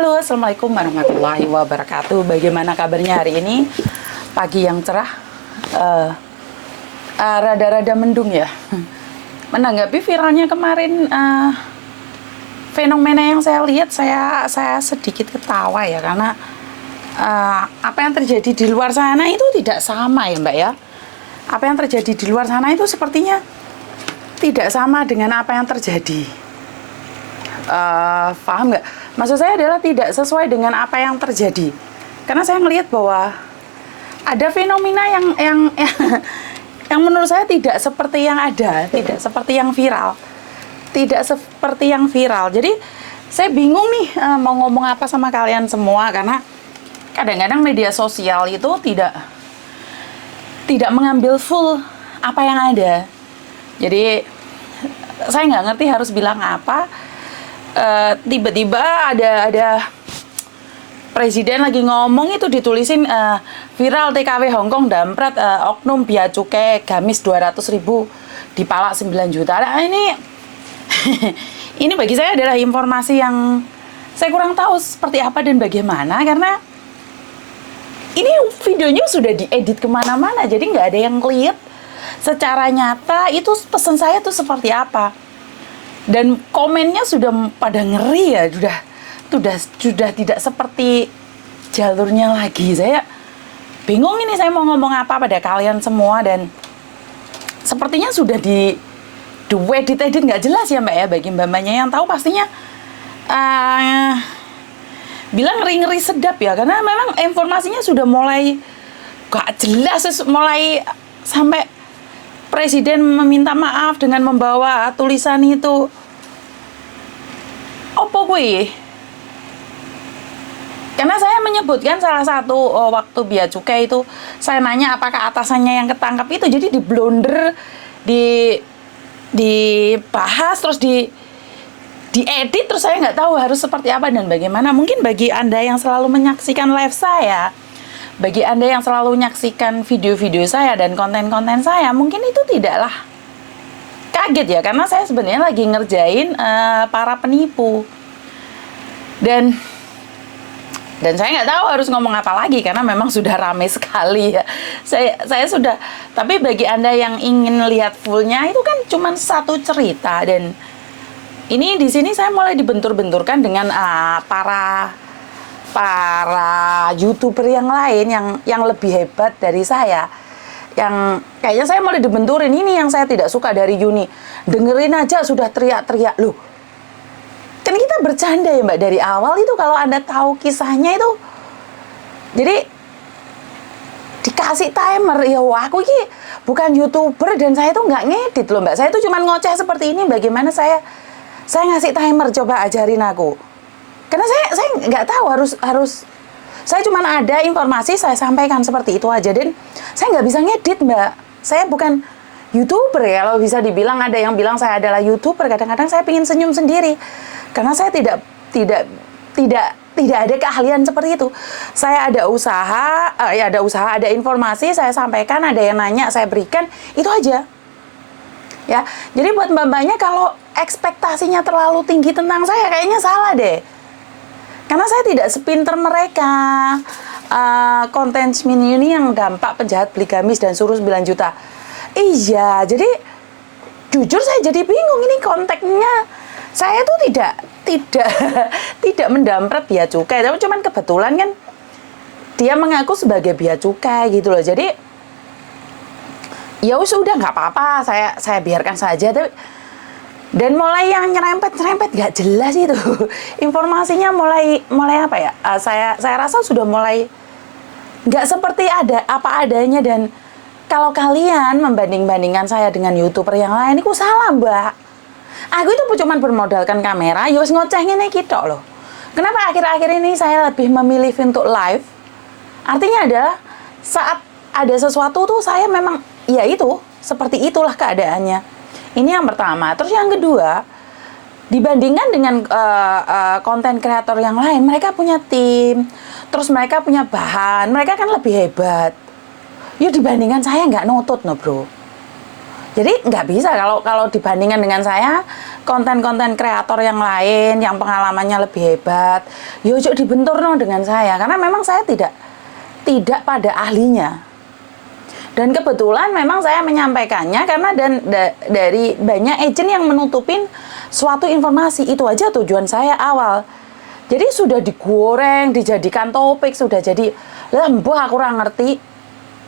Halo, Assalamualaikum warahmatullahi wabarakatuh. Bagaimana kabarnya hari ini? Pagi yang cerah, rada-rada mendung ya. Menanggapi viralnya kemarin, fenomena yang saya lihat, saya sedikit ketawa ya, karena apa yang terjadi di luar sana itu tidak sama ya Mbak ya. Apa yang terjadi di luar sana itu sepertinya tidak sama dengan apa yang terjadi. Paham nggak? Maksud saya adalah tidak sesuai dengan apa yang terjadi. Karena saya melihat bahwa ada fenomena yang menurut saya tidak seperti yang ada, tidak seperti yang viral. Tidak seperti yang viral. Jadi saya bingung nih mau ngomong apa sama kalian semua, karena kadang-kadang media sosial itu tidak mengambil full apa yang ada. Jadi saya nggak ngerti harus bilang apa. Tiba-tiba ada presiden lagi ngomong, itu ditulisin viral TKW Hongkong damprat oknum bea cukai gamis 200.000 dipalak 9 juta. Nah, ini ini bagi saya adalah informasi yang saya kurang tahu seperti apa dan bagaimana, karena ini videonya sudah diedit kemana-mana, jadi nggak ada yang lihat secara nyata itu pesan saya tuh seperti apa. Dan komennya sudah pada ngeri ya, sudah tidak seperti jalurnya lagi. Saya bingung ini saya mau ngomong apa pada kalian semua, dan sepertinya sudah di edit nggak jelas ya Mbak ya. Bagi mbak-mbaknya yang tahu pastinya bilang ngeri-ngeri sedap ya, karena memang informasinya sudah mulai gak jelas, mulai sampai presiden meminta maaf dengan membawa tulisan itu. Opo kuwi? Karena saya menyebutkan salah satu waktu bea cukai itu, saya nanya apakah atasannya yang ketangkap itu, jadi diblunder, dibahas, terus diedit, terus saya nggak tahu harus seperti apa dan bagaimana. Mungkin bagi Anda yang selalu menyaksikan live saya, bagi Anda yang selalu menyaksikan video-video saya dan konten-konten saya, mungkin itu tidaklah kaget ya, karena saya sebenarnya lagi ngerjain para penipu. Dan saya nggak tahu harus ngomong apa lagi, karena memang sudah ramai sekali ya. Saya sudah, tapi bagi Anda yang ingin lihat fullnya, itu kan cuma satu cerita, dan ini di sini saya mulai dibentur-benturkan dengan para YouTuber yang lain yang lebih hebat dari saya. Yang kayaknya saya mulai dibenturin. Ini yang saya tidak suka dari Yuni. Dengerin aja sudah teriak-teriak. Loh, kan kita bercanda ya Mbak dari awal itu, kalau Anda tahu kisahnya itu. Jadi dikasih timer, ya aku ini bukan YouTuber dan saya tuh nggak ngedit loh Mbak. Saya tuh cuma ngoceh seperti ini. Bagaimana saya ngasih timer, coba ajarin aku. Karena saya nggak tahu harus saya cuma ada informasi, saya sampaikan seperti itu aja, dan saya nggak bisa ngedit Mbak. Saya bukan YouTuber ya, kalau bisa dibilang. Ada yang bilang saya adalah YouTuber. Kadang-kadang saya pengen senyum sendiri, karena saya tidak ada keahlian seperti itu. Saya ada usaha, ada informasi saya sampaikan, ada yang nanya saya berikan, itu aja. Ya, jadi buat mbak-mbaknya kalau ekspektasinya terlalu tinggi tentang saya, kayaknya salah deh. Karena saya tidak sepinter mereka. Konten Smini ini yang dampak penjahat beli gamis dan suruh 9 juta. Iya, jadi jujur saya jadi bingung, ini konteksnya saya tuh tidak mendampret bea cukai, tapi cuman kebetulan kan dia mengaku sebagai bea cukai gitu loh. Jadi ya sudah nggak apa-apa, saya biarkan saja. Dan mulai yang nyerempet nggak jelas itu informasinya, mulai apa ya, saya rasa sudah mulai nggak seperti ada apa adanya. Dan kalau kalian membanding-bandingkan saya dengan YouTuber yang lain, itu salah Mbak. Aku itu cuma bermodalkan kamera, yos ngocehnya nih gitu loh. Kenapa akhir-akhir ini saya lebih memilih untuk live? Artinya adalah saat ada sesuatu tuh saya memang, ya itu, seperti itulah keadaannya. Ini yang pertama. Terus yang kedua, dibandingkan dengan konten kreator yang lain, mereka punya tim, terus mereka punya bahan, mereka kan lebih hebat. Yuk dibandingkan saya nggak nutut no bro. Jadi nggak bisa kalau dibandingkan dengan saya, konten-konten kreator yang lain yang pengalamannya lebih hebat, yo ojo dibenturno dengan saya karena memang saya tidak pada ahlinya. Dan kebetulan memang saya menyampaikannya karena dari banyak agent yang menutupin suatu informasi. Itu aja tujuan saya awal. Jadi sudah digoreng, dijadikan topik, sudah jadi lembuh aku kurang ngerti.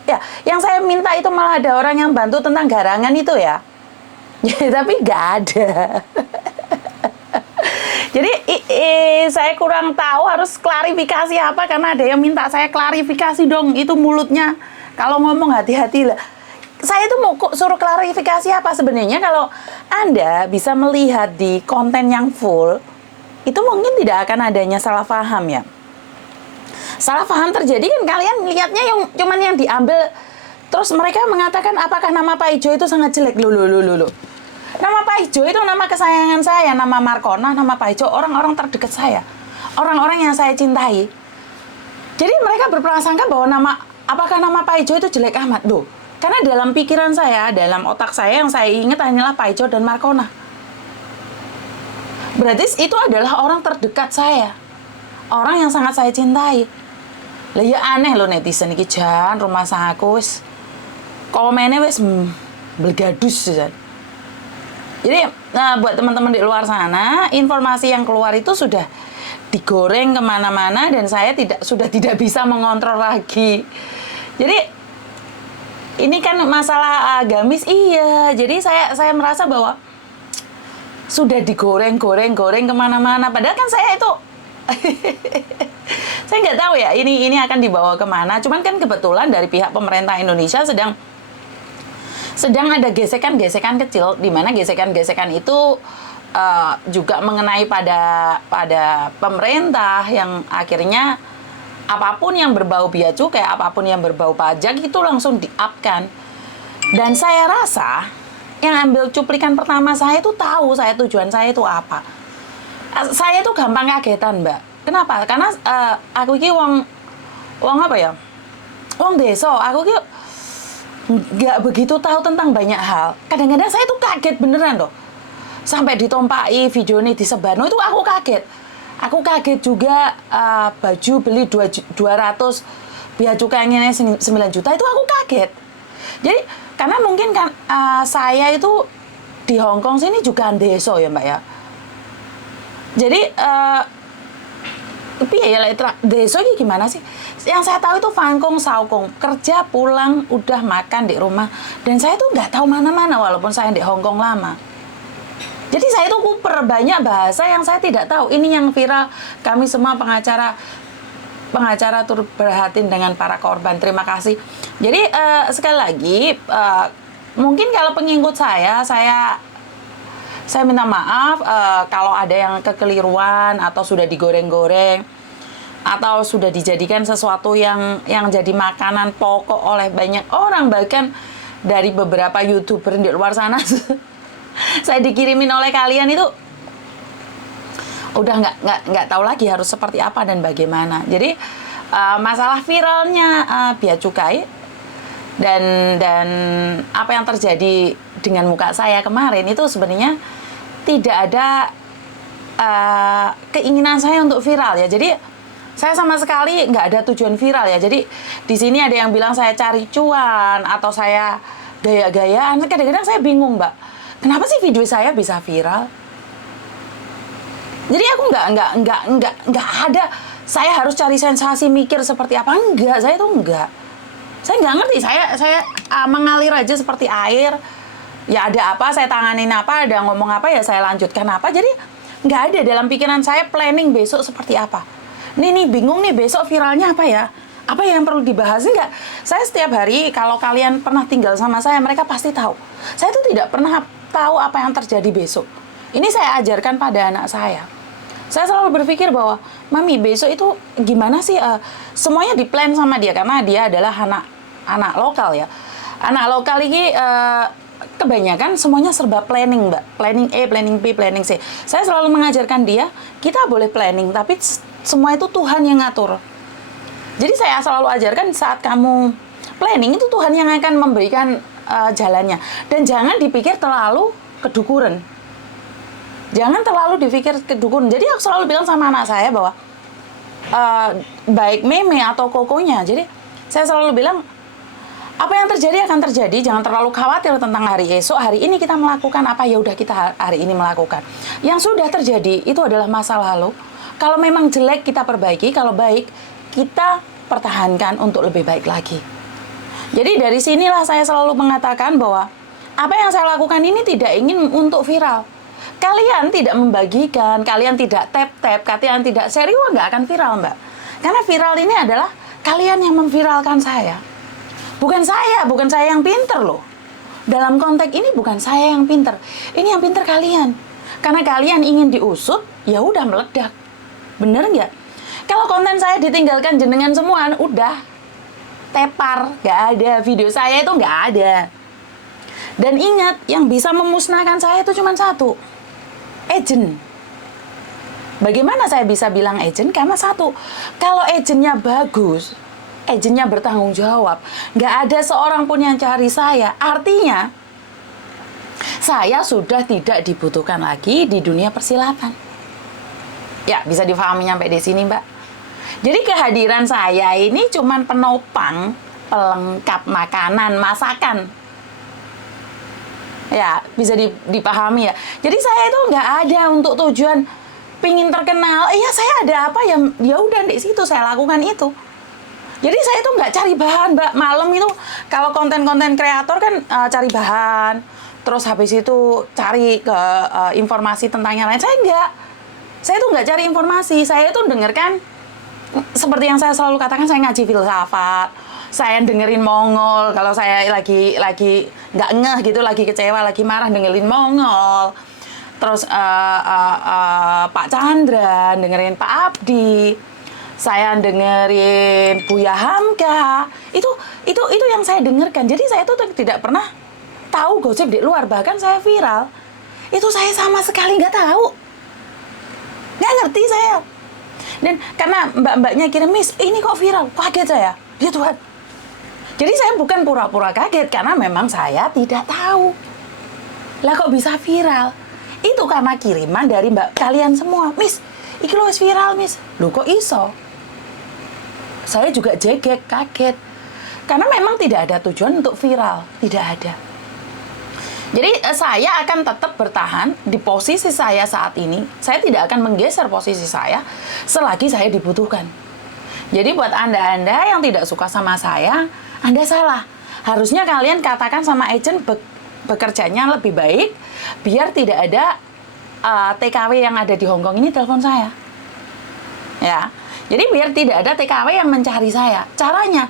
Ya, yang saya minta itu malah ada orang yang bantu tentang garangan itu ya. Ya tapi nggak ada. Jadi saya kurang tahu harus klarifikasi apa karena ada yang minta saya klarifikasi dong itu mulutnya. Kalau ngomong hati-hati lah. Saya itu mau suruh klarifikasi apa sebenarnya kalau Anda bisa melihat di konten yang full, itu mungkin tidak akan adanya salah paham ya. Salah paham terjadi kan kalian lihatnya yang cuman yang diambil, terus mereka mengatakan apakah nama Pak Ijo itu sangat jelek. Loh. Nama Pak Ijo itu nama kesayangan saya, nama Markona, nama Pak Ijo, orang-orang terdekat saya. Orang-orang yang saya cintai. Jadi mereka berprasangka bahwa apakah nama Pak Ijo itu jelek amat? Loh, karena dalam pikiran saya, dalam otak saya yang saya ingat hanyalah Pak Ijo dan Markona. Berarti itu adalah orang terdekat saya. Orang yang sangat saya cintai. Lah ya aneh loh netizen iki jan rumah saku wis komennya wis belgadus ya. Jadi buat teman-teman di luar sana, informasi yang keluar itu sudah digoreng kemana-mana dan saya sudah tidak bisa mengontrol lagi. Jadi ini kan masalah agamis, iya. Jadi saya merasa bahwa sudah digoreng kemana-mana. Padahal kan saya itu saya nggak tahu ya ini akan dibawa kemana. Cuman kan kebetulan dari pihak pemerintah Indonesia sedang ada gesekan-gesekan kecil, di mana gesekan-gesekan itu juga mengenai pada pemerintah yang akhirnya apapun yang berbau bea cukai, apapun yang berbau pajak itu langsung di-up-kan. Dan saya rasa yang ambil cuplikan pertama saya itu tahu tujuan saya itu apa. Saya itu gampang kagetan, Mbak. Kenapa? Karena aku ini wong apa ya? Wong desa, aku ini nggak begitu tahu tentang banyak hal. Kadang-kadang saya tuh kaget beneran loh. Sampai ditompai video ini disebar. No, itu aku kaget. Aku kaget juga baju beli 200 biaya cukainya 9 juta itu aku kaget. Jadi karena mungkin kan saya itu di Hong Kong sini juga desa ya Mbak ya. Jadi tapi ya desa ini gimana sih? Yang saya tahu itu fangkong saukong, kerja pulang udah makan di rumah, dan saya tuh nggak tahu mana-mana walaupun saya di Hong Kong lama. Jadi saya tuh kuper banyak bahasa yang saya tidak tahu. Ini yang viral, kami semua pengacara turut prihatin dengan para korban. Terima kasih. Jadi sekali lagi mungkin kalau pengikut saya minta maaf kalau ada yang kekeliruan atau sudah digoreng-goreng atau sudah dijadikan sesuatu yang jadi makanan pokok oleh banyak orang, bahkan dari beberapa YouTuber di luar sana. Saya dikirimin oleh kalian itu udah nggak tahu lagi harus seperti apa dan bagaimana. Jadi masalah viralnya bea cukai dan apa yang terjadi dengan muka saya kemarin itu sebenarnya tidak ada keinginan saya untuk viral ya. Jadi saya sama sekali nggak ada tujuan viral ya. Jadi di sini ada yang bilang saya cari cuan atau saya gaya-gayaan. Kadang-kadang saya bingung, Mbak. Kenapa sih video saya bisa viral? Jadi aku nggak ada. Saya harus cari sensasi, mikir seperti apa? Enggak, saya tuh enggak. Saya nggak ngerti. Saya mengalir aja seperti air. Ya ada apa, saya tanganin apa, ada ngomong apa, ya saya lanjutkan apa. Jadi nggak ada dalam pikiran saya planning besok seperti apa. Nih bingung nih besok viralnya apa ya? Apa yang perlu dibahas? Enggak. Saya setiap hari, kalau kalian pernah tinggal sama saya, mereka pasti tahu. Saya tuh tidak pernah tahu apa yang terjadi besok. Ini saya ajarkan pada anak saya. Saya selalu berpikir bahwa, Mami, besok itu gimana sih? Semuanya diplan sama dia, karena dia adalah anak lokal ya. Anak lokal ini kebanyakan semuanya serba planning, Mbak. Planning A, planning B, planning C. Saya selalu mengajarkan dia, kita boleh planning, tapi semua itu Tuhan yang ngatur. Jadi saya selalu ajarkan saat kamu planning itu Tuhan yang akan memberikan jalannya. Dan jangan dipikir terlalu kedukuran. Jangan terlalu dipikir ke dukun. Jadi aku selalu bilang sama anak saya bahwa baik Meme atau Kokonya. Jadi saya selalu bilang apa yang terjadi akan terjadi. Jangan terlalu khawatir tentang hari esok. Hari ini kita melakukan apa, ya udah kita hari ini melakukan. Yang sudah terjadi itu adalah masa lalu. Kalau memang jelek kita perbaiki, kalau baik kita pertahankan untuk lebih baik lagi. Jadi dari sinilah saya selalu mengatakan bahwa apa yang saya lakukan ini tidak ingin untuk viral. Kalian tidak membagikan, kalian tidak tap-tap, kalian tidak share, nggak akan viral, Mbak. Karena viral ini adalah kalian yang memviralkan saya. Bukan saya yang pinter loh. Dalam konteks ini bukan saya yang pinter. Ini yang pinter kalian. Karena kalian ingin diusut, ya udah meledak. Bener nggak? Kalau konten saya ditinggalkan jenengan semua, udah tepar, nggak ada. Video saya itu nggak ada. Dan ingat, yang bisa memusnahkan saya itu cuma satu. Agent. Bagaimana saya bisa bilang agent? Karena satu, kalau agentnya bagus, agentnya bertanggung jawab, nggak ada seorang pun yang cari saya, artinya saya sudah tidak dibutuhkan lagi di dunia persilatan. Ya, bisa difahami sampai di sini, Mbak. Jadi kehadiran saya ini cuma penopang, pelengkap makanan, masakan. Ya, bisa dipahami ya. Jadi saya itu nggak ada untuk tujuan pingin terkenal. Iya, saya ada apa ya udah di situ saya lakukan itu. Jadi saya itu nggak cari bahan, Mbak. Malam itu kalau konten-konten kreator kan cari bahan, terus habis itu cari ke informasi tentang yang lain. Saya nggak. Saya itu nggak cari informasi. Saya itu dengarkan seperti yang saya selalu katakan, saya ngaji filsafat. Saya dengerin Mongol kalau saya lagi nggak ngeh gitu, lagi kecewa, lagi marah, dengerin Mongol. Terus Pak Chandra, dengerin Pak Abdi. Saya dengerin Buya Hamka. Itu yang saya dengarkan. Jadi saya tuh tidak pernah tahu gosip di luar, bahkan saya viral. Itu saya sama sekali nggak tahu. Nggak ngerti saya. Dan karena mbak-mbaknya kirim, "Miss, ini kok viral?" Kaget saya. Ya Tuhan. Jadi saya bukan pura-pura kaget, karena memang saya tidak tahu. Lah kok bisa viral? Itu karena kiriman dari mbak kalian semua. "Miss, iki lo wis viral, Miss." Loh kok iso? Saya juga jegek, kaget. Karena memang tidak ada tujuan untuk viral. Tidak ada. Jadi saya akan tetap bertahan di posisi saya saat ini. Saya tidak akan menggeser posisi saya selagi saya dibutuhkan. Jadi buat Anda yang tidak suka sama saya, Anda salah. Harusnya kalian katakan sama agent bekerjanya lebih baik, biar tidak ada TKW yang ada di Hongkong ini telepon saya. Ya, jadi biar tidak ada TKW yang mencari saya. Caranya,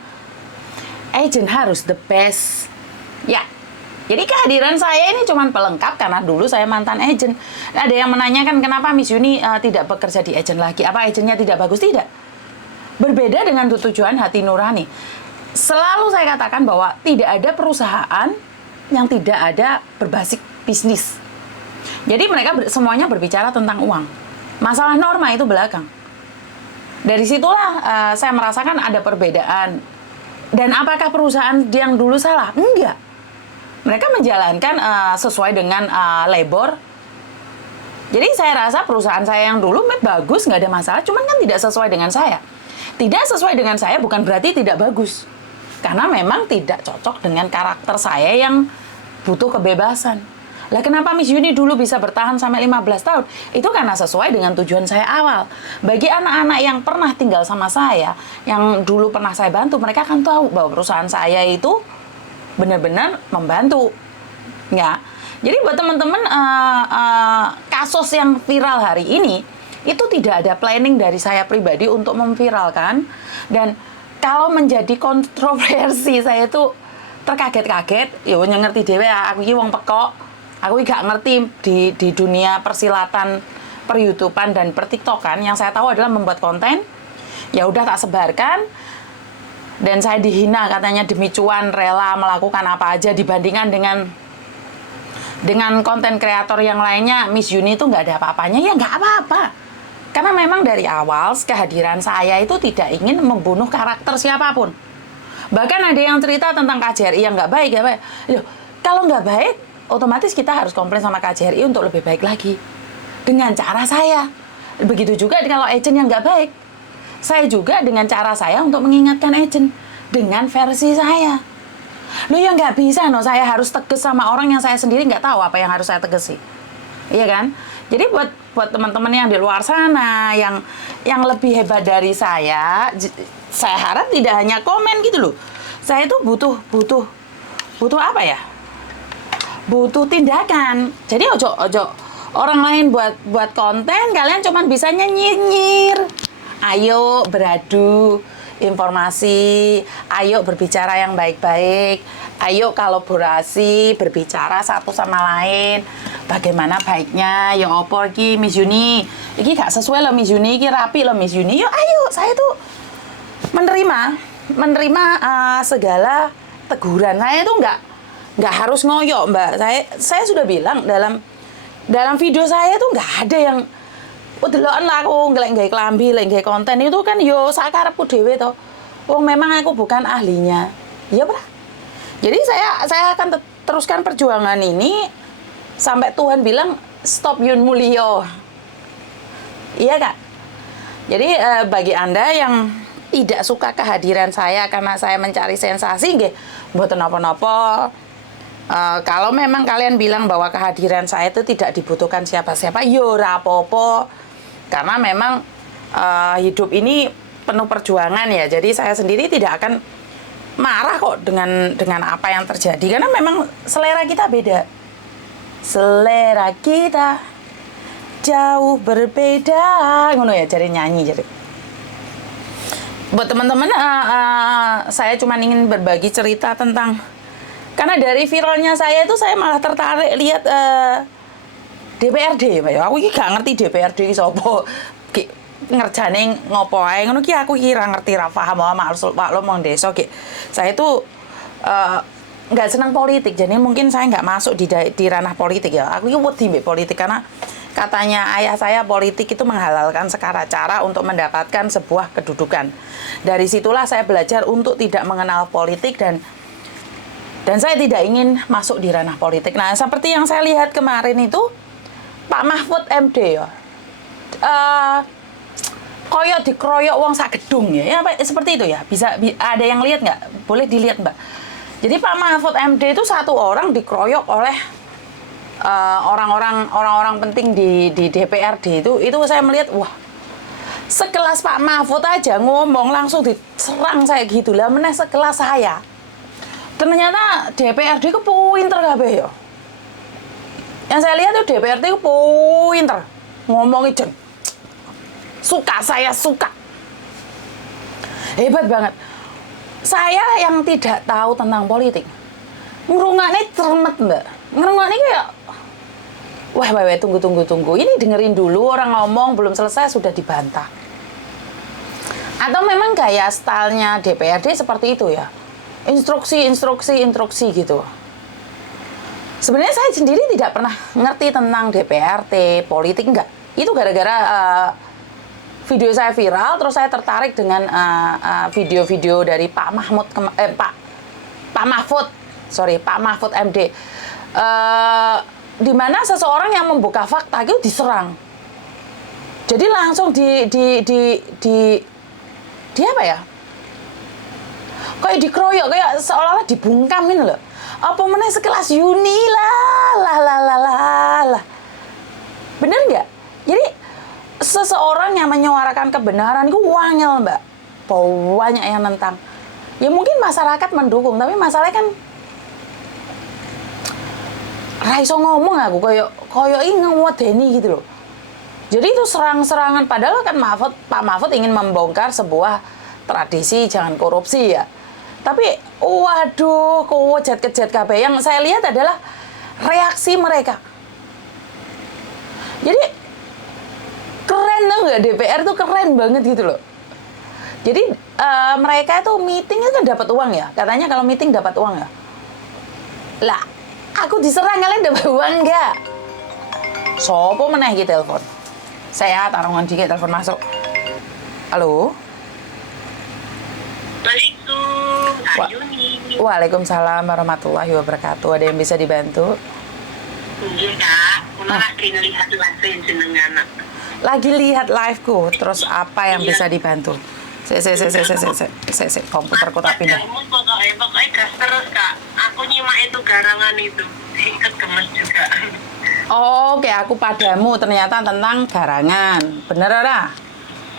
agent harus the best. Ya. Jadi kehadiran saya ini cuma pelengkap karena dulu saya mantan agent. Ada yang menanyakan kenapa Miss Yuni tidak bekerja di agent lagi. Apa agentnya tidak bagus? Tidak. Berbeda dengan tujuan hati nurani. Selalu saya katakan bahwa tidak ada perusahaan yang tidak ada berbasis bisnis. Jadi mereka semuanya berbicara tentang uang. Masalah norma itu belakang. Dari situlah saya merasakan ada perbedaan. Dan apakah perusahaan yang dulu salah? Enggak. Mereka menjalankan sesuai dengan labor. Jadi saya rasa perusahaan saya yang dulu bagus, nggak ada masalah, cuman kan tidak sesuai dengan saya. Tidak sesuai dengan saya bukan berarti tidak bagus. Karena memang tidak cocok dengan karakter saya yang butuh kebebasan. Lah kenapa Miss Yuni dulu bisa bertahan sampai 15 tahun? Itu karena sesuai dengan tujuan saya awal. Bagi anak-anak yang pernah tinggal sama saya, yang dulu pernah saya bantu, mereka akan tahu bahwa perusahaan saya itu benar-benar membantu, ya. Jadi buat teman-teman kasus yang viral hari ini itu tidak ada planning dari saya pribadi untuk memviralkan, dan kalau menjadi kontroversi saya itu terkaget-kaget. Yo ngerti dhewe aku iki wong pekok, aku gak ngerti di dunia persilatan, per-YouTubean dan per-TikTokan. Yang saya tahu adalah membuat konten. Ya udah tak sebarkan. Dan saya dihina katanya demi cuan rela melakukan apa aja dibandingkan dengan konten kreator yang lainnya. Miss Yuni itu nggak ada apa-apanya. Ya nggak apa-apa. Karena memang dari awal kehadiran saya itu tidak ingin membunuh karakter siapapun. Bahkan ada yang cerita tentang KJRI yang nggak baik. Ya, Loh, kalau nggak baik, otomatis kita harus komplain sama KJRI untuk lebih baik lagi. dengan cara saya. Begitu juga kalau agent yang nggak baik. Saya juga dengan cara saya untuk mengingatkan agent dengan versi saya. Loh ya nggak bisa, saya harus tegas sama orang yang saya sendiri nggak tahu apa yang harus saya tegesi. Iya kan? Jadi buat teman-teman yang di luar sana yang lebih hebat dari saya harap tidak hanya komen gitu loh. Saya itu butuh apa ya? Butuh tindakan. Jadi ojo orang lain buat konten, kalian cuma bisa nyinyir. Ayo beradu informasi, ayo berbicara yang baik-baik, ayo kolaborasi, berbicara satu sama lain. Bagaimana baiknya, ya opo iki Miss Yuni, iki gak sesuai loh Miss Yuni, iki rapi loh Miss Yuni. Yuk ayo, saya tuh menerima segala teguran. Saya tuh nggak harus ngoyok, Mbak. Saya sudah bilang dalam video saya tuh nggak ada yang deloken lah aku ngelek klambi, ngelek konten itu kan yo sakarepku dhewe to. Memang aku bukan ahlinya. Iya, Pak. Jadi saya akan teruskan perjuangan ini sampai Tuhan bilang stop Yun Mulyo. Iya, Kak. Jadi bagi Anda yang tidak suka kehadiran saya karena saya mencari sensasi nggih, mboten napa-napa. Kalau memang kalian bilang bahwa kehadiran saya itu tidak dibutuhkan siapa-siapa, yo ora apa-apa. Karena memang hidup ini penuh perjuangan ya. Jadi saya sendiri tidak akan marah kok dengan apa yang terjadi. Karena memang selera kita beda. Selera kita jauh berbeda. Ngono ya, jadi nyanyi jadi. Buat teman-teman, saya cuma ingin berbagi cerita tentang, karena dari viralnya saya itu saya malah tertarik lihat DPRD, Pak. Aku iki gak ngerti DPRD iki sapa. Ngerjane ngopo ae ngono ki aku kira ngerti ra paham maklum wong desa ki. Saya itu nggak senang politik, jadi mungkin saya nggak masuk di ranah politik ya. Aku iki wedi mbek politik karena katanya ayah saya politik itu menghalalkan segala cara untuk mendapatkan sebuah kedudukan. Dari situlah saya belajar untuk tidak mengenal politik dan saya tidak ingin masuk di ranah politik. Nah, seperti yang saya lihat kemarin itu Pak Mahfud MD ya. Koyok dikeroyok wong sak gedung ya. Seperti itu ya. Bisa ada yang lihat nggak? Boleh dilihat, Mbak. Jadi Pak Mahfud MD itu satu orang dikeroyok oleh orang-orang penting di DPRD itu saya melihat wah, sekelas Pak Mahfud aja ngomong langsung diserang saya gitu lah, meneh sekelas saya. Ternyata DPRD ku pinter kabeh ya. Yang saya lihat tuh DPRD ku pinter ngomongin suka, saya suka, hebat banget. Saya yang tidak tahu tentang politik ngerungokne cermet, Mbak. Ngerungokne kayak wah tunggu ini dengerin dulu orang ngomong belum selesai sudah dibantah. Atau memang gaya stylenya DPRD seperti itu ya, instruksi gitu. Sebenarnya saya sendiri tidak pernah ngerti tentang DPRD, politik enggak. Itu gara-gara video saya viral, terus saya tertarik dengan video-video dari Pak Mahfud MD. Di mana seseorang yang membuka fakta itu diserang. Jadi langsung di apa ya? Kayak dikeroyok, kayak seolah-olah dibungkam ini loh. Apa meneh sekelas Yuni lah. Bener nggak? Jadi seseorang yang menyuarakan kebenaran itu wangel, Mbak. Banyak yang nentang. Ya mungkin masyarakat mendukung, tapi masalahnya kan ra iso ngomong aku koyo ngewedeni gitu loh. Jadi itu serang-serangan, padahal kan Pak Mahfud ingin membongkar sebuah tradisi jangan korupsi ya. Tapi waduh, kejat kabeh. Yang saya lihat adalah reaksi mereka. Jadi keren tuh nggak, DPR tuh keren banget gitu loh. Jadi mereka itu meeting kan dapat uang ya. Katanya kalau meeting dapat uang ya. Lah, aku diserang, kalian dapat uang nggak? Sopo meneh iki telepon. Saya taruhan dikit, telepon masuk. Halo. Waalaikumsalam warahmatullahi wabarakatuh. Ada yang bisa dibantu? Iya, Kak. Kula lagi ngelihat live jenengan. Lagi lihat liveku, terus apa yang Iya. bisa dibantu? Komputerku tak pindah. Pokoknya gas terus kak. Aku nyimak itu garangan itu. Ikut gemes juga. Oh, oke, aku padamu ternyata tentang garangan. Bener ora?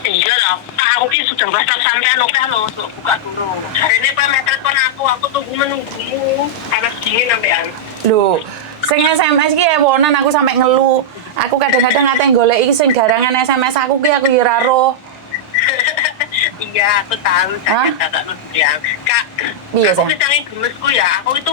Iya lah. Aku ini sudah WhatsApp sampean oke loh. Buka dulu. Hari ini Pak telepon aku tunggu menunggumu. Panas dingin sampean. Loh, sing SMS ki ewonan aku sampai ngeluh. Aku kadang-kadang ngate goleki sing garangan SMS aku ki aku ya ora roh. Iya, aku tahu Hah? saya kakak Nurdian. Kak, Iya, aku Sayang. saking gemesku ya. Aku itu